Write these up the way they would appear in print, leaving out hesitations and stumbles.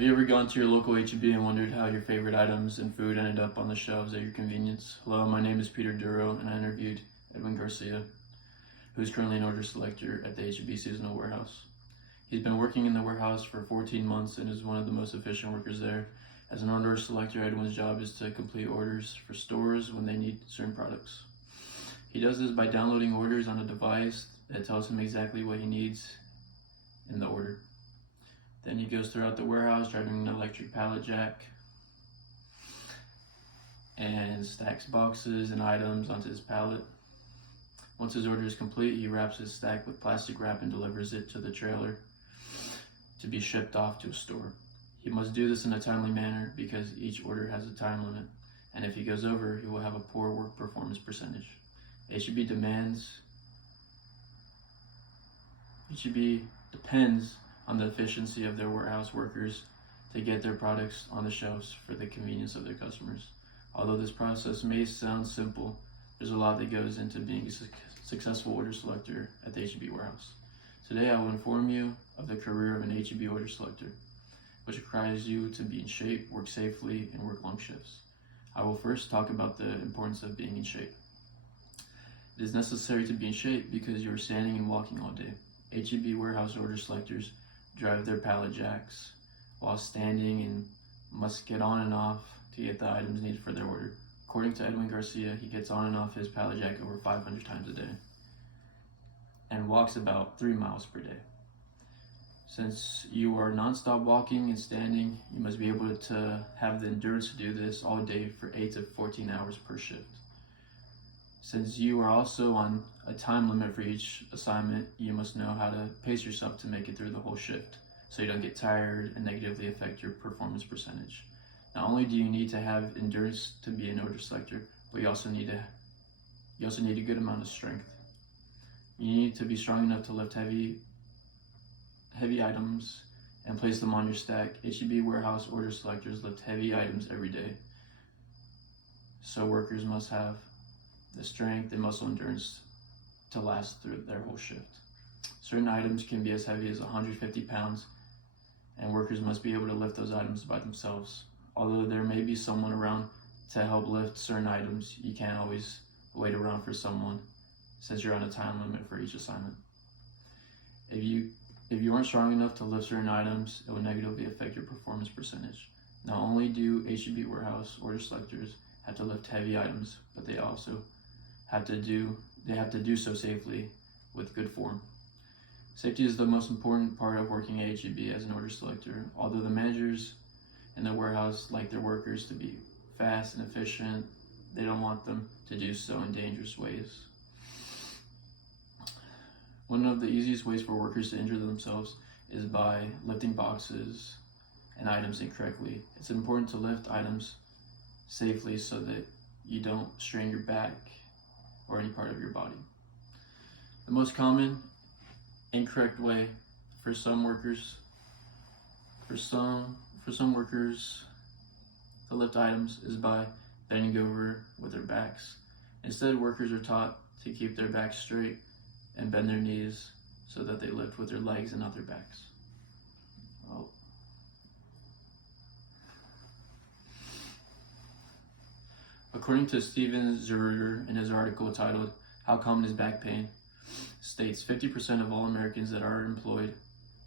Have you ever gone to your local H-E-B and wondered how your favorite items and food ended up on the shelves at your convenience? Hello, my name is Peter Duro, and I interviewed Edwin Garcia, who is currently an order selector at the H-E-B seasonal warehouse. He's been working in the warehouse for 14 months and is one of the most efficient workers there. As an order selector, Edwin's job is to complete orders for stores when they need certain products. He does this by downloading orders on a device that tells him exactly what he needs in the order. Then he goes throughout the warehouse driving an electric pallet jack and stacks boxes and items onto his pallet. Once his order is complete, he wraps his stack with plastic wrap and delivers it to the trailer to be shipped off to a store. He must do this in a timely manner because each order has a time limit, and if he goes over, he will have a poor work performance percentage. H-E-B depends on the efficiency of their warehouse workers to get their products on the shelves for the convenience of their customers. Although this process may sound simple, there's a lot that goes into being a successful order selector at the H-E-B warehouse. Today I will inform you of the career of an H-E-B order selector, which requires you to be in shape, work safely, and work long shifts. I will first talk about the importance of being in shape. It is necessary to be in shape because you are standing and walking all day. H-E-B warehouse order selectors drive their pallet jacks while standing and must get on and off to get the items needed for their order. According to Edwin Garcia, he gets on and off his pallet jack over 500 times a day and walks about 3 miles per day. Since you are non-stop walking and standing, you must be able to have the endurance to do this all day for 8 to 14 hours per shift. Since you are also on a time limit for each assignment, you must know how to pace yourself to make it through the whole shift so you don't get tired and negatively affect your performance percentage. Not only do you need to have endurance to be an order selector, but you also need a good amount of strength. You need to be strong enough to lift heavy items and place them on your stack. H-E-B warehouse order selectors lift heavy items every day, so workers must have the strength and muscle endurance to last through their whole shift. Certain items can be as heavy as 150 pounds, and workers must be able to lift those items by themselves. Although there may be someone around to help lift certain items, you can't always wait around for someone since you're on a time limit for each assignment. If you aren't strong enough to lift certain items, it will negatively affect your performance percentage. Not only do H-E-B warehouse order selectors have to lift heavy items, but they also have to do so safely with good form. Safety is the most important part of working at H-E-B as an order selector. Although the managers in the warehouse like their workers to be fast and efficient, they don't want them to do so in dangerous ways. One of the easiest ways for workers to injure themselves is by lifting boxes and items incorrectly. It's important to lift items safely so that you don't strain your back or any part of your body. The most common incorrect way for some workers to lift items is by bending over with their backs. Instead, workers are taught to keep their backs straight and bend their knees so that they lift with their legs and not their backs. According to Steven Zurger in his article titled "How Common is Back Pain," states 50% of all Americans that are employed,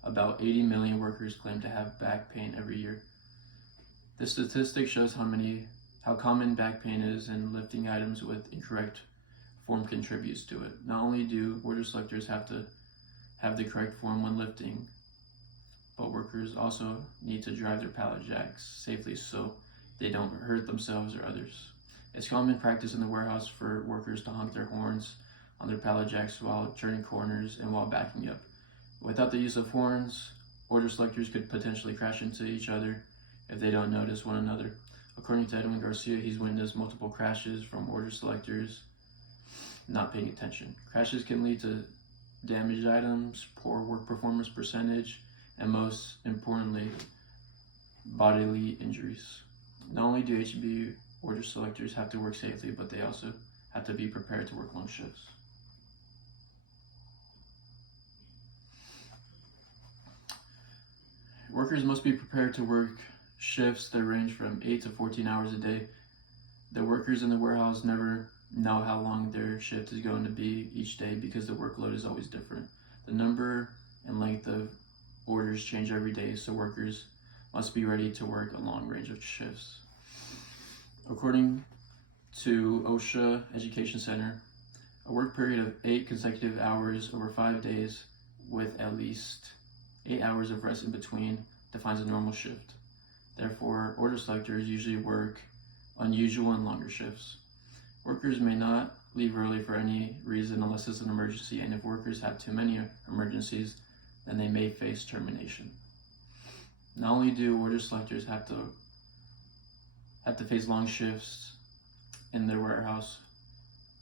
about 80 million workers claim to have back pain every year. This statistic shows how common back pain is, and lifting items with incorrect form contributes to it. Not only do order selectors have to have the correct form when lifting, but workers also need to drive their pallet jacks safely so they don't hurt themselves or others. It's common practice in the warehouse for workers to honk their horns on their pallet jacks while turning corners and while backing up. Without the use of horns, order selectors could potentially crash into each other if they don't notice one another. According to Edwin Garcia, he's witnessed multiple crashes from order selectors not paying attention. Crashes can lead to damaged items, poor work performance percentage, and most importantly, bodily injuries. Not only do H-E-B order selectors have to work safely, but they also have to be prepared to work long shifts. Workers must be prepared to work shifts that range from 8 to 14 hours a day. The workers in the warehouse never know how long their shift is going to be each day because the workload is always different. The number and length of orders change every day, so workers must be ready to work a long range of shifts. According to OSHA Education Center, a work period of 8 consecutive hours over 5 days with at least 8 hours of rest in between defines a normal shift. Therefore, order selectors usually work unusual and longer shifts. Workers may not leave early for any reason unless it's an emergency, and if workers have too many emergencies, then they may face termination. Not only do order selectors have to face long shifts in their warehouse,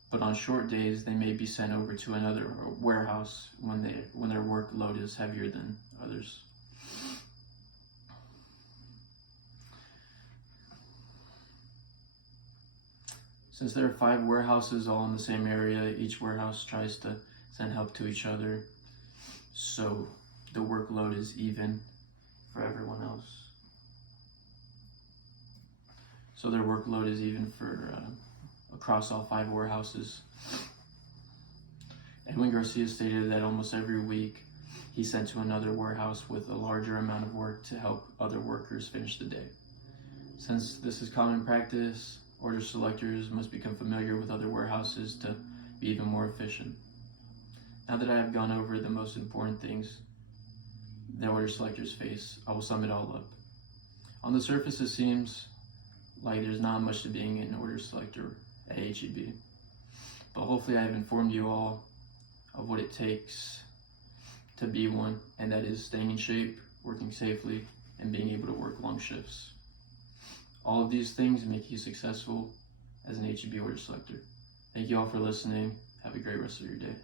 but on short days they may be sent over to another warehouse when their workload is heavier than others. Since there are 5 warehouses all in the same area, each warehouse tries to send help to each other, so the workload is even for everyone else. So their workload is even for across all 5 warehouses. Edwin Garcia stated that almost every week he sent to another warehouse with a larger amount of work to help other workers finish the day. Since this is common practice, order selectors must become familiar with other warehouses to be even more efficient. Now that I have gone over the most important things that order selectors face, I will sum it all up. On the surface, it seems like there's not much to being an order selector at HEB, but hopefully I have informed you all of what it takes to be one, and that is staying in shape, working safely, and being able to work long shifts. All of these things make you successful as an HEB order selector. Thank you all for listening. Have a great rest of your day.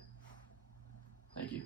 Thank you.